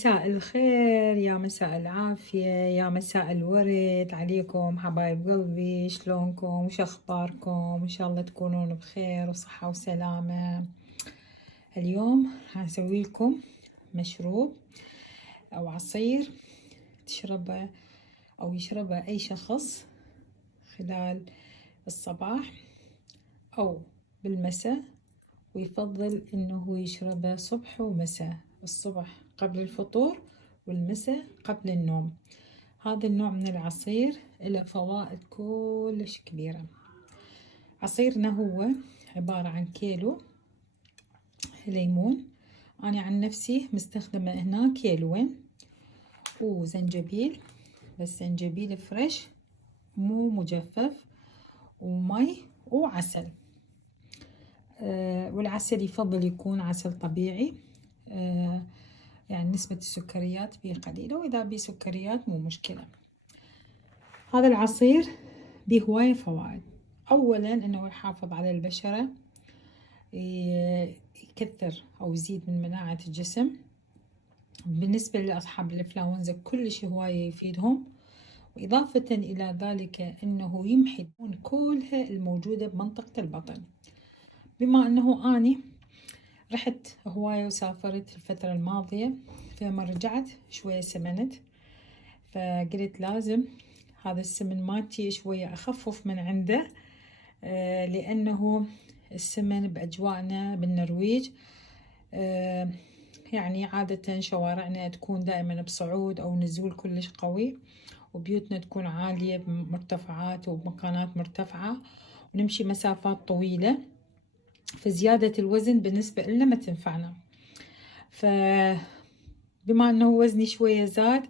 مساء الخير، يا مساء العافية، يا مساء الورد عليكم حبايب قلبي. شلونكم وش اخباركم؟ ان شاء الله تكونون بخير وصحة وسلامة. اليوم هسوي لكم مشروب او عصير تشربه او يشربه اي شخص خلال الصباح او بالمساء، ويفضل انه يشربه صبح ومساء. الصبح قبل الفطور والمساء قبل النوم. هذا النوع من العصير له فوائد كلش كبيرة. عصيرنا هو عبارة عن كيلو ليمون، أنا عن نفسي مستخدمة هنا كيلوين، وزنجبيل، بس زنجبيل فريش مو مجفف، ومي وعسل. والعسل يفضل يكون عسل طبيعي، يعني نسبة السكريات فيه قليلة، وإذا بيه سكريات مو مشكلة. هذا العصير بيه هواية فوائد. أولا إنه يحافظ على البشرة، يكثر أو يزيد من مناعة الجسم. بالنسبة لأصحاب الإنفلونزا كلش هواية يفيدهم، وإضافة إلى ذلك إنه يمحي الدهون كلها الموجودة بمنطقة البطن. بما إنه أني رحت هواية وسافرت الفترة الماضية، فلما رجعت شوية سمنت، فقلت لازم هذا السمن مالتي شوية أخفف من عنده، لأنه السمن بأجواءنا بالنرويج يعني عادة شوارعنا تكون دائما بصعود أو نزول كلش قوي، وبيوتنا تكون عالية بمرتفعات وبمكانات مرتفعة، ونمشي مسافات طويلة، فزيادة الوزن بالنسبة لنا ما تنفعنا. فبما أنه وزني شوية زاد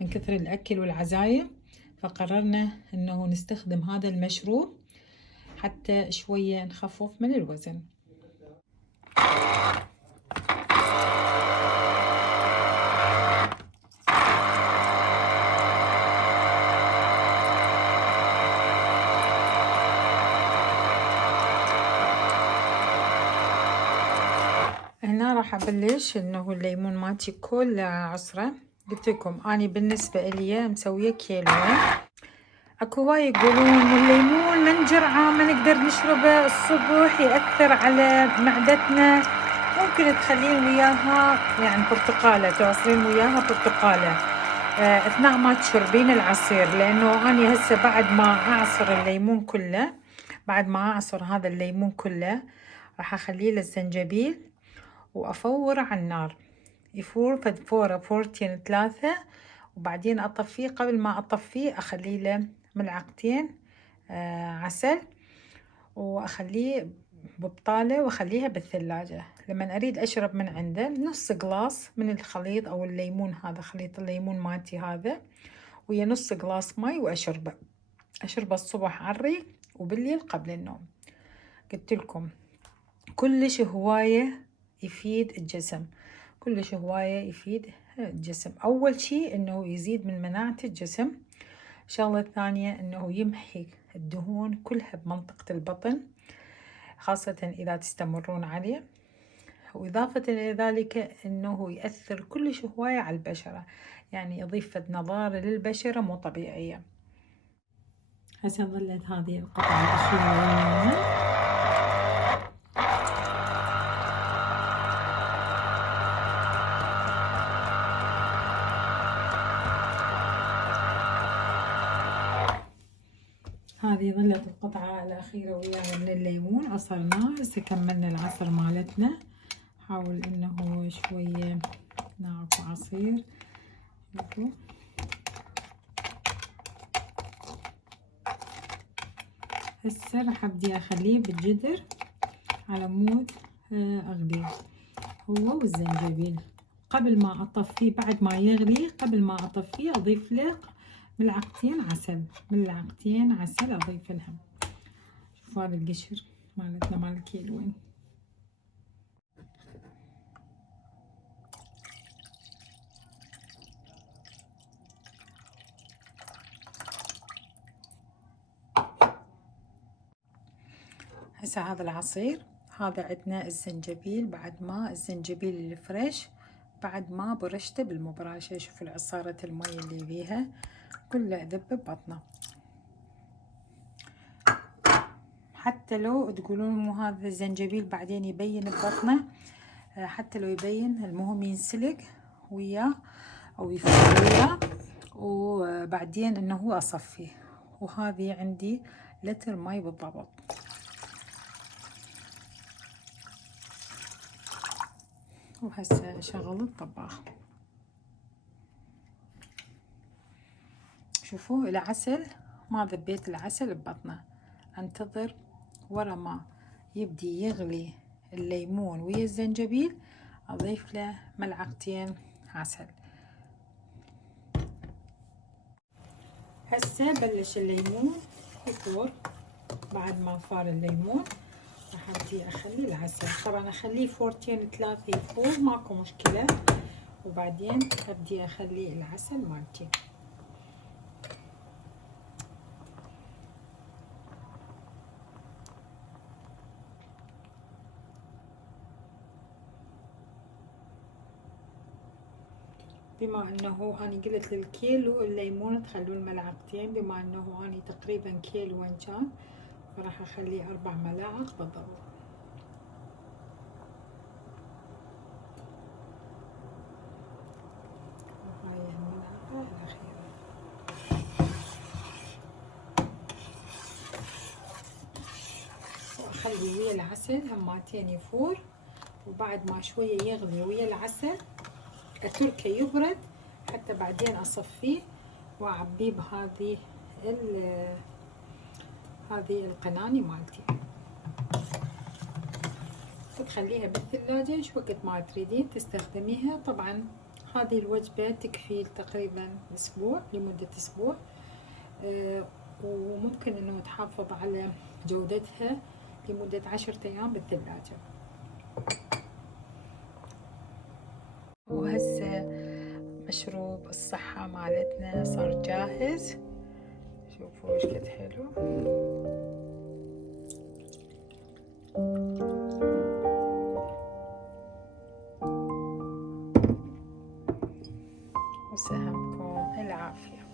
من كثر الأكل والعزايم، فقررنا أنه نستخدم هذا المشروب حتى شوية نخفف من الوزن. هنا راح أبلش إنه الليمون مالتي كل عصرة. قلت لكم أني بالنسبة إلي مسوية كيلوين. اكو هواي يقولون الليمون من جرعة ما نقدر نشربه الصبح، يأثر على معدتنا، ممكن تخلين وياها يعني برتقالة، تعصرين وياها برتقالة اثناء ما تشربين العصير. لانه اني هسه بعد ما اعصر الليمون كله، بعد ما اعصر هذا الليمون كله، راح اخليه للزنجبيل وافور على النار، يفور فد فورة فورتين ثلاثة، وبعدين اطفيه. قبل ما اطفيه اخليه له ملعقتين عسل، واخليه ببطالة واخليها بالثلاجة. لما اريد اشرب من عنده نص قلاص من الخليط او الليمون، هذا خليط الليمون مالتي هذا، ويا نص قلاص مي، واشربه الصبح على الريق وبالليل قبل النوم. قلت لكم كلش هواية يفيد الجسم، كلش هواية يفيد الجسم. اول شيء انه يزيد من مناعة الجسم. الشغلة الثانية انه يمحي الدهون كلها بمنطقة البطن، خاصة اذا تستمرون عليه. واضافة الى ذلك انه يأثر كلش هواية على البشرة، يعني يضيف نضارة للبشرة مو طبيعية. هسه ظلت هذه القطعة الأخيرة ويانا. هذه ظلت القطعة الأخيرة ويانا من الليمون، عصرناه. هسه كملنا العصر مالتنا. حاول إنه شوية نعرف عصير. هسه راح أبدي أخليه بالجدر على مود أغليه هو والزنجبيل. قبل ما أطفيه، بعد ما يغلي، قبل ما أطفيه أضيف له ملعقتين عسل، ملعقتين عسل أضيف لهم. شوفوا هذا القشر مالتنا مال الكيلوين. هسه هذا العصير، هذا عندنا الزنجبيل، بعد ما الزنجبيل الفريش بعد ما برشته بالمبراشة. شوفوا عصارة المي اللي فيها كلها ذب ببطنه. حتى لو تقولون مو هذا الزنجبيل بعدين يبين ببطنه، حتى لو يبين المهم ينسلق وياه او يفك وياه، وبعدين انه اصفيه. وهذه عندي لتر ماي بالضبط. وهسه شغل الطباخ. شوفوا العسل ما ذبيت العسل ببطنه، انتظر ورا ما يبدي يغلي الليمون ويا الزنجبيل اضيف له ملعقتين عسل. هسه بلش الليمون يفور. بعد ما فار الليمون راح ابدي اخلي العسل، طبعا اخليه فورتين 3 يفور ماكو مشكلة، وبعدين ابدي اخلي العسل مالتي. بما انه اني قلت للكيلو الليمون تخلون ملعقتين، بما انه اني تقريبا كيلو وان كان، فراح اخلي 4 ملاعق بالضبط. وهاي الملعقة الاخيرة. واخلي ويا العسل هماتين يفور، وبعد ما شوية يغلي ويا العسل اتركه يبرد حتى بعدين اصفيه واعبيه بهذه هذه القناني مالتي. وتخليها بالثلاجة ايش وقت ما تريدين تستخدميها. طبعا هذه الوجبة تكفي تقريبا اسبوع، لمدة اسبوع، وممكن انه تحافظ على جودتها لمدة 10 ايام بالثلاجة. وهسه مشروب الصحة مالتنا صار جاهز. شوفوا ايش قد حلو. وسهمكم العافية.